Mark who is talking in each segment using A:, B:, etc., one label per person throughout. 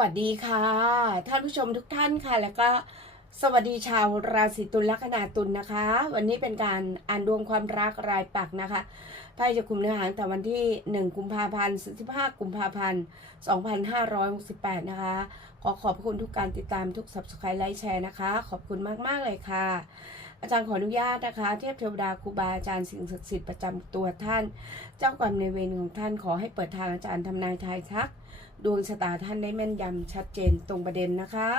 A: วัสดีค่ะ ท่านผู้ชมทุกท่านค่ะแล้วก็สวัสดีชาวราศีตุลลัคนาตุลนะคะ วันนี้เป็นการอ่านดวงความรักรายปักนะคะไพ่จะคุมเนื้อหาตั้งแต่วันที่ 1 กุมภาพันธ์15กุมภาพันธ์ 2568 นะคะ ขอขอบคุณทุกการติดตามทุก subscribe ไลค์แชร์นะคะ ขอบคุณมาก ๆ เลยค่ะ อาจารย์ขออนุญาตนะคะ เทพเทวดาครูบาอาจารย์สิ่งศักดิ์สิทธิ์ประจำตัวท่าน เจ้ากรรมในเวรของท่านขอให้เปิดทางอาจารย์ทำนายทายทัก ดวงชะตาท่านได้แม่นยำชัดเจนตรงประเด็นนะคะ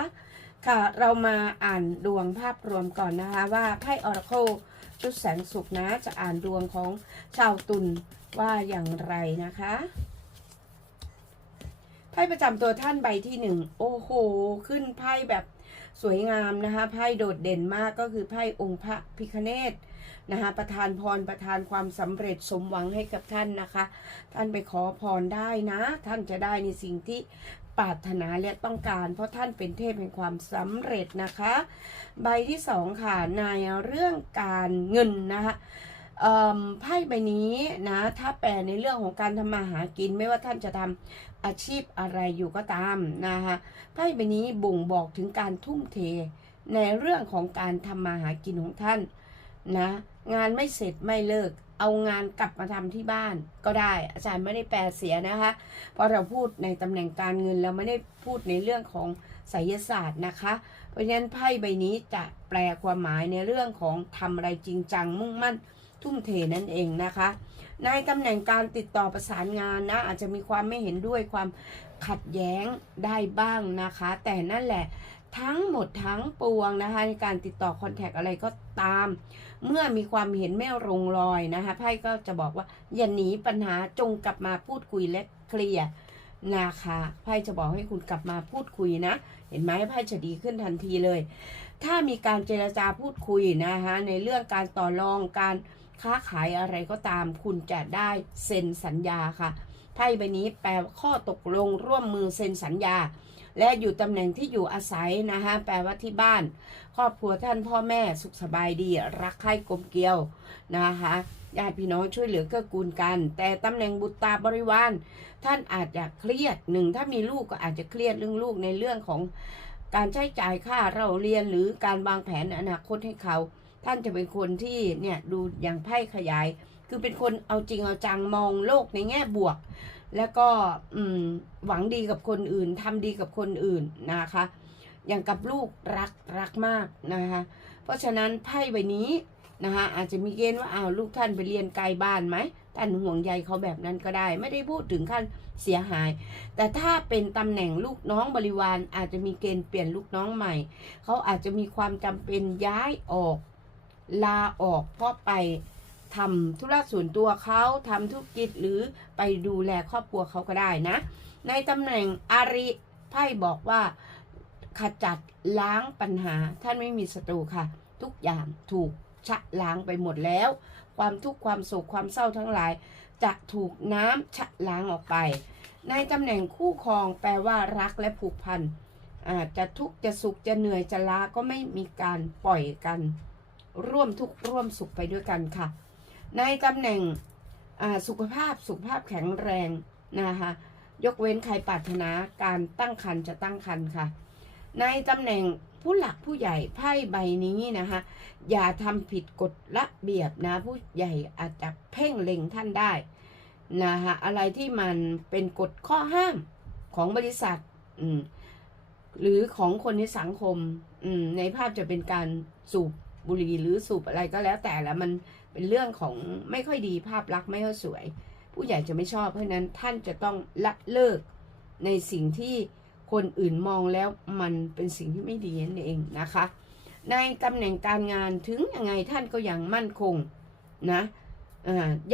A: ค่ะเรามาอ่านดวงภาพรวมก่อนนะคะว่าไพ่ออร์ c คชุดแสงสุขนะจะอ่านดวงของชาวตุลว่าอย่างไรนะคะไพ่ประจำตัวท่านใบที่หนึ่งโอ้โห ขึ้นไพ่แบบสวยงามนะคะไพ่โดดเด่นมากก็คือไพ่องค์พระพิคเนต นะคะประทานพรประทานความสำเร็จสมหวังให้กับท่านนะคะ ท่านไปขอพรได้นะ ท่านจะได้ในสิ่งที่ปรารถนาและต้องการ เพราะท่านเป็นเทพแห่งความสำเร็จนะคะ ใบที่สองค่ะในเรื่องการเงินนะคะไพ่ใบนี้นะถ้าแปลในเรื่องของการทำมาหากินไม่ว่าท่านจะทำอาชีพอะไรอยู่ก็ตามนะคะไพ่ใบนี้บ่งบอกถึงการทุ่มเทในเรื่องของการทำมาหากินของท่าน นะงานไม่เสร็จไม่เลิก เอางานกลับมาทำที่บ้านก็ได้ อาจารย์ไม่ได้แปลเสียนะคะเพราะเราพูดในตำแหน่งการเงินเราไม่ได้พูดในเรื่องของไสยศาสตร์นะคะ เพราะฉะนั้นไพ่ใบนี้จะแปลความหมายในเรื่องของทำอะไรจริงจังมุ่งมั่นทุ่มเทนั่นเองนะคะ ในตำแหน่งการติดต่อประสานงานนะ อาจจะมีความไม่เห็นด้วยความขัดแย้งได้บ้างนะคะ แต่นั่นแหละทั้งหมดทั้งปวงนะคะในการติดต่อคอนแทคอะไรก็ตาม เมื่อมีความเห็นไม่ลงรอยนะคะไพ่ก็จะบอกว่าอย่าหนีปัญหาจงกลับมาพูดคุยและเคลียร์นะคะไพ่จะบอกให้คุณกลับมาพูดคุยนะ เห็นไหมไพ่จะดีขึ้นทันทีเลย ถ้ามีการเจรจาพูดคุยนะคะในเรื่องการต่อรองการค้าขายอะไรก็ตาม คุณจะได้เซ็นสัญญาค่ะไพ่ใบนี้แปลข้อตกลงร่วมมือเซ็นสัญญา และอยู่ตำแหน่งที่อยู่อาศัยนะคะแปลว่าที่บ้าน ครอบครัวท่านพ่อแม่สุขสบายดี รักใคร่กลมเกลียวนะคะญาติพี่น้องช่วยเหลือเกื้อกูลกัน แต่ตำแหน่งบุตรตาบริวารท่านอาจจะเครียดหนึ่งถ้ามีลูกก็อาจจะเครียดเรื่องลูกในเรื่องของการใช้จ่ายค่าเราเรียนหรือการวางแผนอนาคตให้เขา ท่านจะเป็นคนที่เนี่ยดูอย่างไพ่ขยาย คือเป็นคนเอาจริงเอาจังมองโลกในแง่บวก แล้วก็หวังดีกับคนอื่นทำดีกับคนอื่นนะคะ อย่างกับลูกรักรักมากนะคะ เพราะฉะนั้นไพ่ใบนี้นะคะอาจจะมีเกณฑ์ว่าอ้าวลูกท่านไปเรียนไกลบ้านไหมท่านห่วงใยเขาแบบนั้นก็ได้ ไม่ได้พูดถึงขั้นเสียหาย แต่ถ้าเป็นตำแหน่งลูกน้องบริวาร อาจจะมีเกณฑ์เปลี่ยนลูกน้องใหม่ เขาอาจจะมีความจำเป็นย้ายออก ลาออกเพราะไป ทำธุระส่วนตัวเขาทำธุรกิจหรือไปดูแลครอบครัวเขาก็ได้นะ ในตำแหน่งอาริไพ่บอกว่าขจัดล้างปัญหาท่านไม่มีศัตรูค่ะ ทุกอย่างถูกชะล้างไปหมดแล้ว ความทุกข์ความโศกความเศร้าทั้งหลาย จะถูกน้ำชะล้างออกไป ในตำแหน่งคู่ครองแปลว่ารักและผูกพันอาจจะทุกข์จะสุขจะเหนื่อยจะล้าก็ไม่มีการปล่อยกัน ร่วมทุกข์ร่วมสุขไปด้วยกันค่ะ ในตำแหน่งสุขภาพสุขภาพแข็งแรงนะคะยกเว้นใครปรารถนาการตั้งครรภ์จะตั้งครรภ์ค่ะ ในตำแหน่งผู้หลักผู้ใหญ่ไพ่ใบนี้นะคะอย่าทำผิดกฎระเบียบนะ ผู้ใหญ่อาจจะเพ่งเล็งท่านได้นะคะอะไรที่มันเป็นกฎข้อห้ามของบริษัทหรือของคนในสังคมมในภาพจะเป็นการสูบบุหรี่หรือสูบอะไรก็แล้วแต่ละมัน เป็นเรื่องของไม่ค่อยดีภาพลักษณ์ไม่ค่อยสวย ผู้ใหญ่จะไม่ชอบเพราะนั้นท่านจะต้องละเลิกในสิ่งที่คนอื่นมองแล้วมันเป็นสิ่งที่ไม่ดีนั่นเองนะคะ ในตำแหน่งการงานถึงยังไงท่านก็ยังมั่นคงนะ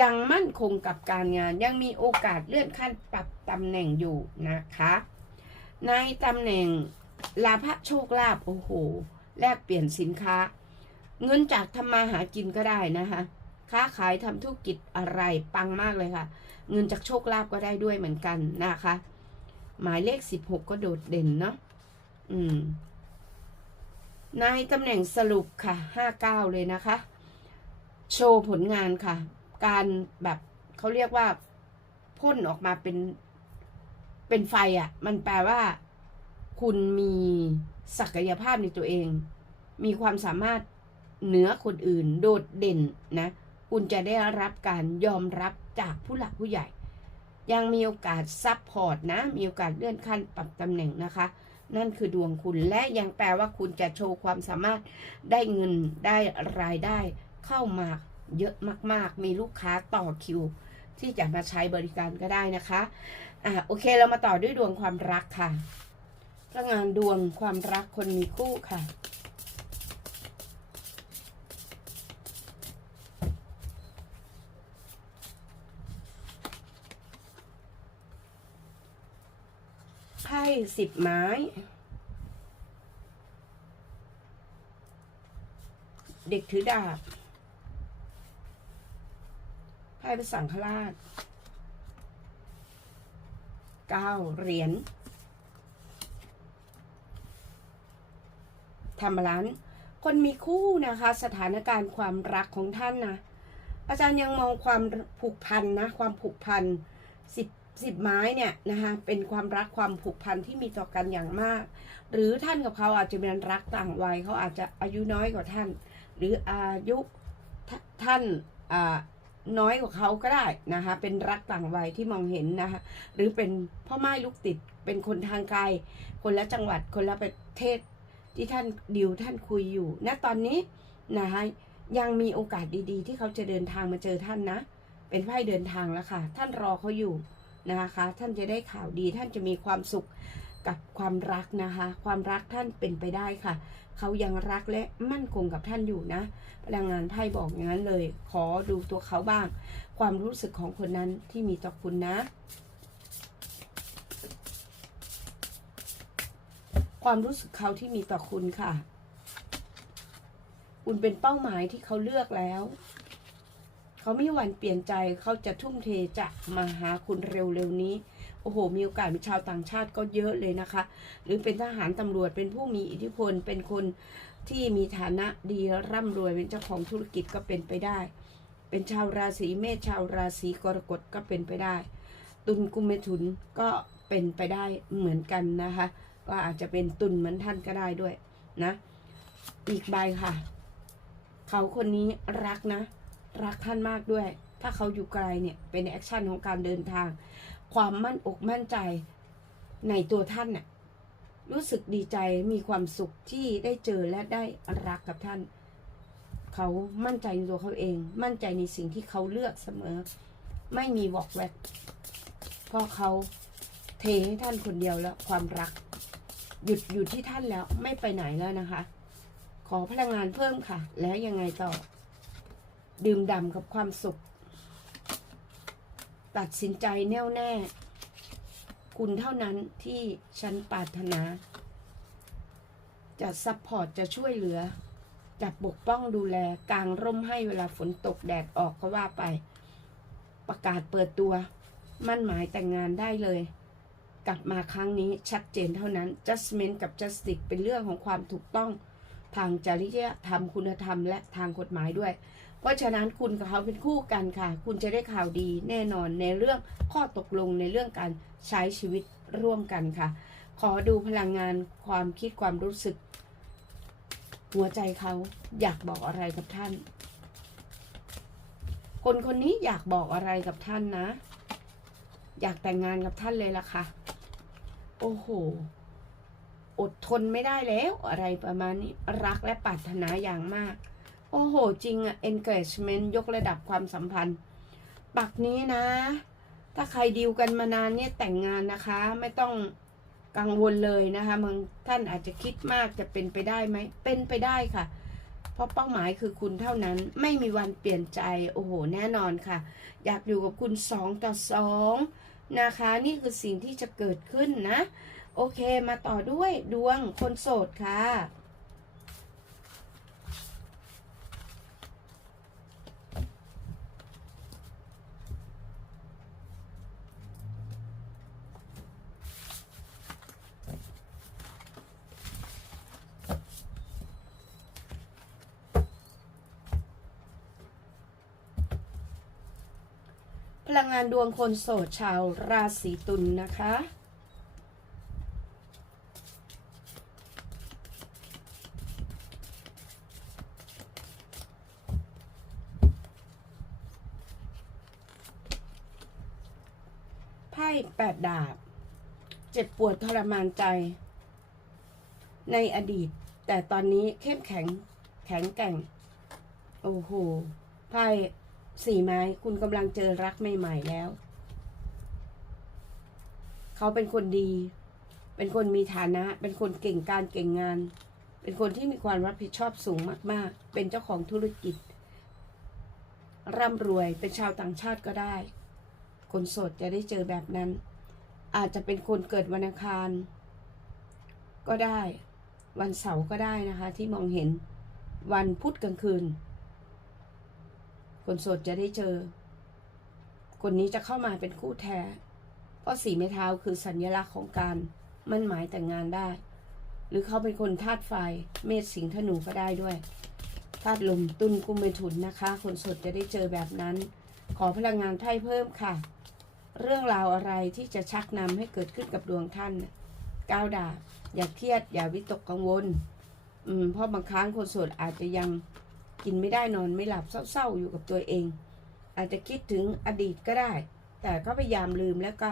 A: ยังมั่นคงกับการงานยังมีโอกาสเลื่อนขั้นปรับตำแหน่งอยู่นะคะ ในตำแหน่งลาภโชคลาภโอ้โห แลกเปลี่ยนสินค้า เงินจากทำมาหากินก็ได้นะคะ ค้าขายทำธุรกิจอะไรปังมากเลยค่ะ เงินจากโชคลาภก็ได้ด้วยเหมือนกันนะคะ หมายเลขสิบหกก็โดดเด่นเนาะอืมในตำแหน่งสรุปค่ะห้าเก้าเลยนะคะ โชว์ผลงานค่ะ การแบบเขาเรียกว่าพ่นออกมาเป็นเป็นไฟอะ่ะ มันแปลว่า คุณมีศักยภาพในตัวเอง มีความสามารถ เหนือคนอื่นโดดเด่นนะ คุณจะได้รับการยอมรับจากผู้หลักผู้ใหญ่ ยังมีโอกาสซับพอร์ตนะ มีโอกาสเลื่อนขั้นปรับตำแหน่งนะคะ นั่นคือดวงคุณและยังแปลว่าคุณจะโชว์ความสามารถได้เงินได้รายได้เข้ามาเยอะมาก ๆ มีลูกค้าต่อคิว ที่จะมาใช้บริการก็ได้นะคะ อะโอเคเรามาต่อด้วยดวงความรักค่ะพลังงานดวงความรักคนมีคู่ค่ะ ไพ่สิบไม้เด็กถือดาบไพ่พระสังฆราชเก้าเหรียญทำร้าน คนมีคู่นะคะ สถานการณ์ความรักของท่านนะ อาจารย์ยังมองความผูกพันนะ ความผูกพันสิบ สิบไม้เนี่ยนะคะเป็นความรักความผูกพันที่มีต่อกันอย่างมาก หรือท่านกับเขาอาจจะเป็นรักต่างวัยเขาอาจจะอายุน้อยกว่าท่าน หรืออายุท่านน้อยกว่าเขาก็ได้นะคะเป็นรักต่างวัยที่มองเห็นนะคะหรือเป็นพ่อไม้ลูกติดเป็นคนทางไกล คนละจังหวัดคนละประเทศที่ท่านดิวท่านคุยอยู่ณตอนนี้นะคะยังมีโอกาสดีๆ ที่เขาจะเดินทางมาเจอท่านนะ เป็นไพ่เดินทางแล้วค่ะ ท่านรอเขาอยู่ นะคะ ท่านจะได้ข่าวดี ท่านจะมีความสุขกับความรักนะคะ ความรักท่านเป็นไปได้ค่ะ เขายังรักและมั่นคงกับท่านอยู่นะ พลังงานไพ่บอกอย่างนั้นเลย ขอดูตัวเขาบ้าง ความรู้สึกของคนนั้นที่มีต่อคุณนะ ความรู้สึกเขาที่มีต่อคุณค่ะ คุณเป็นเป้าหมายที่เขาเลือกแล้ว เขาไม่หวั่นเปลี่ยนใจเขาจะทุ่มเทจะมาหาคุณเร็วๆนี้ โอ้โห มีโอกาสเป็นชาวต่างชาติก็เยอะเลยนะคะ หรือเป็นทหารตำรวจเป็นผู้มีอิทธิพล เป็นคนที่มีฐานะดีร่ำรวยเป็นเจ้าของธุรกิจก็เป็นไปได้ เป็นชาวราศีเมษชาวราศีกรกฎก็เป็นไปได้ ตุลกุมเมถุนก็เป็นไปได้เหมือนกันนะคะก็อาจจะเป็นตุลเหมือนท่านก็ได้ด้วยนะ อีกใบค่ะ เขาคนนี้รักนะ รักท่านมากด้วย ถ้าเขาอยู่ไกลเนี่ยเป็นแอคชั่นของการเดินทาง ความมั่นอกมั่นใจในตัวท่านน่ะรู้สึกดีใจมีความสุขที่ได้เจอและได้รักกับท่าน เขามั่นใจในตัวเขาเอง มั่นใจในสิ่งที่เขาเลือกเสมอ ไม่มีวอกแวกเพราะเขาเทให้ท่านคนเดียวแล้วความรัก หยุดอยู่ที่ท่านแล้วไม่ไปไหนแล้วนะคะ ขอพลังงานเพิ่มค่ะ แล้วยังไงต่อ ดื่มด่ำกับความสุข ตัดสินใจแน่วแน่ คุณเท่านั้นที่ฉันปรารถนา จะซัพพอร์ตจะช่วยเหลือ จะปกป้องดูแลกางร่มให้เวลาฝนตกแดดออกก็ว่าไป ประกาศเปิดตัว มั่นหมายแต่งงานได้เลย กลับมาครั้งนี้ชัดเจนเท่านั้น judgment กับ justice เป็นเรื่องของความถูกต้องทางจริยธรรมคุณธรรมและทางกฎหมายด้วย เพราะฉะนั้นคุณกับเขาเป็นคู่กันค่ะ คุณจะได้ข่าวดีแน่นอนในเรื่องข้อตกลงในเรื่องการใช้ชีวิตร่วมกันค่ะ ขอดูพลังงานความคิดความรู้สึก หัวใจเขาอยากบอกอะไรกับท่าน คนคนนี้อยากบอกอะไรกับท่านนะ อยากแต่งงานกับท่านเลยล่ะค่ะ โอ้โหอดทนไม่ได้แล้วอะไรประมาณนี้รักและปรารถนาอย่างมาก โอ้โห จริงอะ engagement ยกระดับความสัมพันธ์ ปักนี้นะ ถ้าใครดีลกันมานานเนี่ยแต่งงานนะคะ ไม่ต้องกังวลเลยนะคะมึงท่านอาจจะคิดมากจะเป็นไปได้ไหม เป็นไปได้ค่ะ เพราะเป้าหมายคือคุณเท่านั้น ไม่มีวันเปลี่ยนใจ โอ้โห แน่นอนค่ะ อยากอยู่กับคุณสองต่อสองนะคะ นี่คือสิ่งที่จะเกิดขึ้นนะ โอเค มาต่อด้วยดวงคนโสดค่ะ พลังงานดวงคนโสดชาวราศีตุลนนะคะไพ่แปดดาบ เจ็บปวดทรมานใจ ในอดีต แต่ตอนนี้เข้มแข็งแข็งแกร่ง โอ้โหไพ่ สี่ไม้คุณกำลังเจอรักใหม่ๆแล้ว เขาเป็นคนดี เป็นคนมีฐานะ เป็นคนเก่งการเก่งงาน เป็นคนที่มีความรับผิดชอบสูงมาก ๆ เป็นเจ้าของธุรกิจ ร่ำรวยเป็นชาวต่างชาติก็ได้ คนโสดจะได้เจอแบบนั้น อาจจะเป็นคนเกิดวันอังคาร ก็ได้ วันเสาร์ก็ได้นะคะที่มองเห็นวันพุธกลางคืน คนโสดจะได้เจอ คนนี้จะเข้ามาเป็นคู่แท้ เพราะสีไม้เท้าคือสัญลักษณ์ของการมั่นหมายแต่งงานได้ หรือเขาเป็นคนธาตุไฟ เมษสิงห์ธนูก็ได้ด้วยธาตุลมตุลกุมเมถุนนะคะ คนสดจะได้เจอแบบนั้น ขอพลังงานไพ่เพิ่มค่ะ เรื่องราวอะไรที่จะชักนำให้เกิดขึ้นกับดวงท่านก้าวดาบอย่าเครียด อย่าวิตกกังวล อืมเพราะบางครั้งคนสดอาจจะยัง กินไม่ได้นอนไม่หลับเศร้าๆอยู่กับตัวเอง อาจจะคิดถึงอดีตก็ได้ แต่ก็พยายามลืมแล้วก็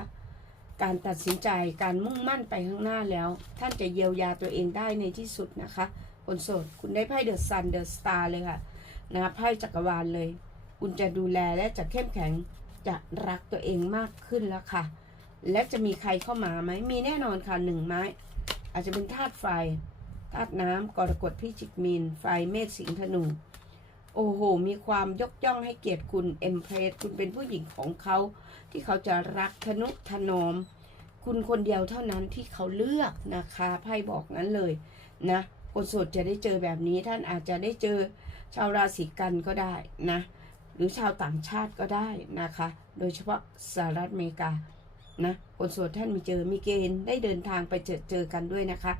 A: การตัดสินใจการมุ่งมั่นไปข้างหน้าแล้ว ท่านจะเยียวยาตัวเองได้ในที่สุดนะคะคนโสดคุณได้ไพ่เดอะซันเดอะสตาร์เลยค่ะนะไพ่จักรวาลเลย คุณจะดูแลและจะเข้มแข็งจะรักตัวเองมากขึ้นแล้วค่ะ และจะมีใครเข้ามาไหมมีแน่นอนค่ะหนึ่งไม้ อาจจะเป็นธาตุไฟธาตุน้ำกรกฎพิจิกมีน ไฟเมษสิงห์ธนู โอ้โห มีความยกย่องให้เกียรติคุณเอ็มเพรสคุณเป็นผู้หญิงของเขา ที่เขาจะรักทนุถนอม คุณคนเดียวเท่านั้นที่เขาเลือกนะคะไพ่บอกนั้นเลยนะคนโสดจะได้เจอแบบนี้ท่านอาจจะได้เจอชาวราศีกันก็ได้นะ หรือชาวต่างชาติก็ได้นะคะ โดยเฉพาะสหรัฐอเมริกานะคนโสดท่านมีเจอมีเกณฑ์ได้เดินทางไปเจอเจอกันด้วยนะคะ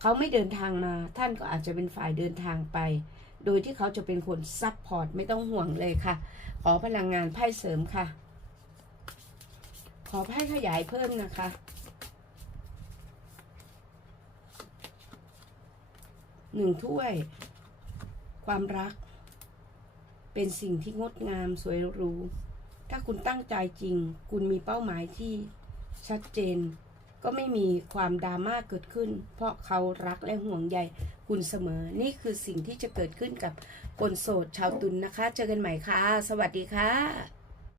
A: เขาไม่เดินทางมาท่านก็อาจจะเป็นฝ่ายเดินทางไป โดยที่เขาจะเป็นคนซับพอร์ตไม่ต้องห่วงเลยค่ะ ขอพลังงานไพ่เสริมค่ะ ขอไพ่ขยายเพิ่มนะคะหนึ่งถ้วย ความรัก เป็นสิ่งที่งดงามสวยหรูถ้าคุณตั้งใจจริง คุณมีเป้าหมายที่ชัดเจน ก็ไม่มีความดราม่าเกิดขึ้น เพราะเขารักและห่วงใย คุณเสมอ นี่คือสิ่งที่จะเกิดขึ้นกับคนโสดชาวตุลนนะคะ เจอกันใหม่ค่ะ สวัสดีค่ะ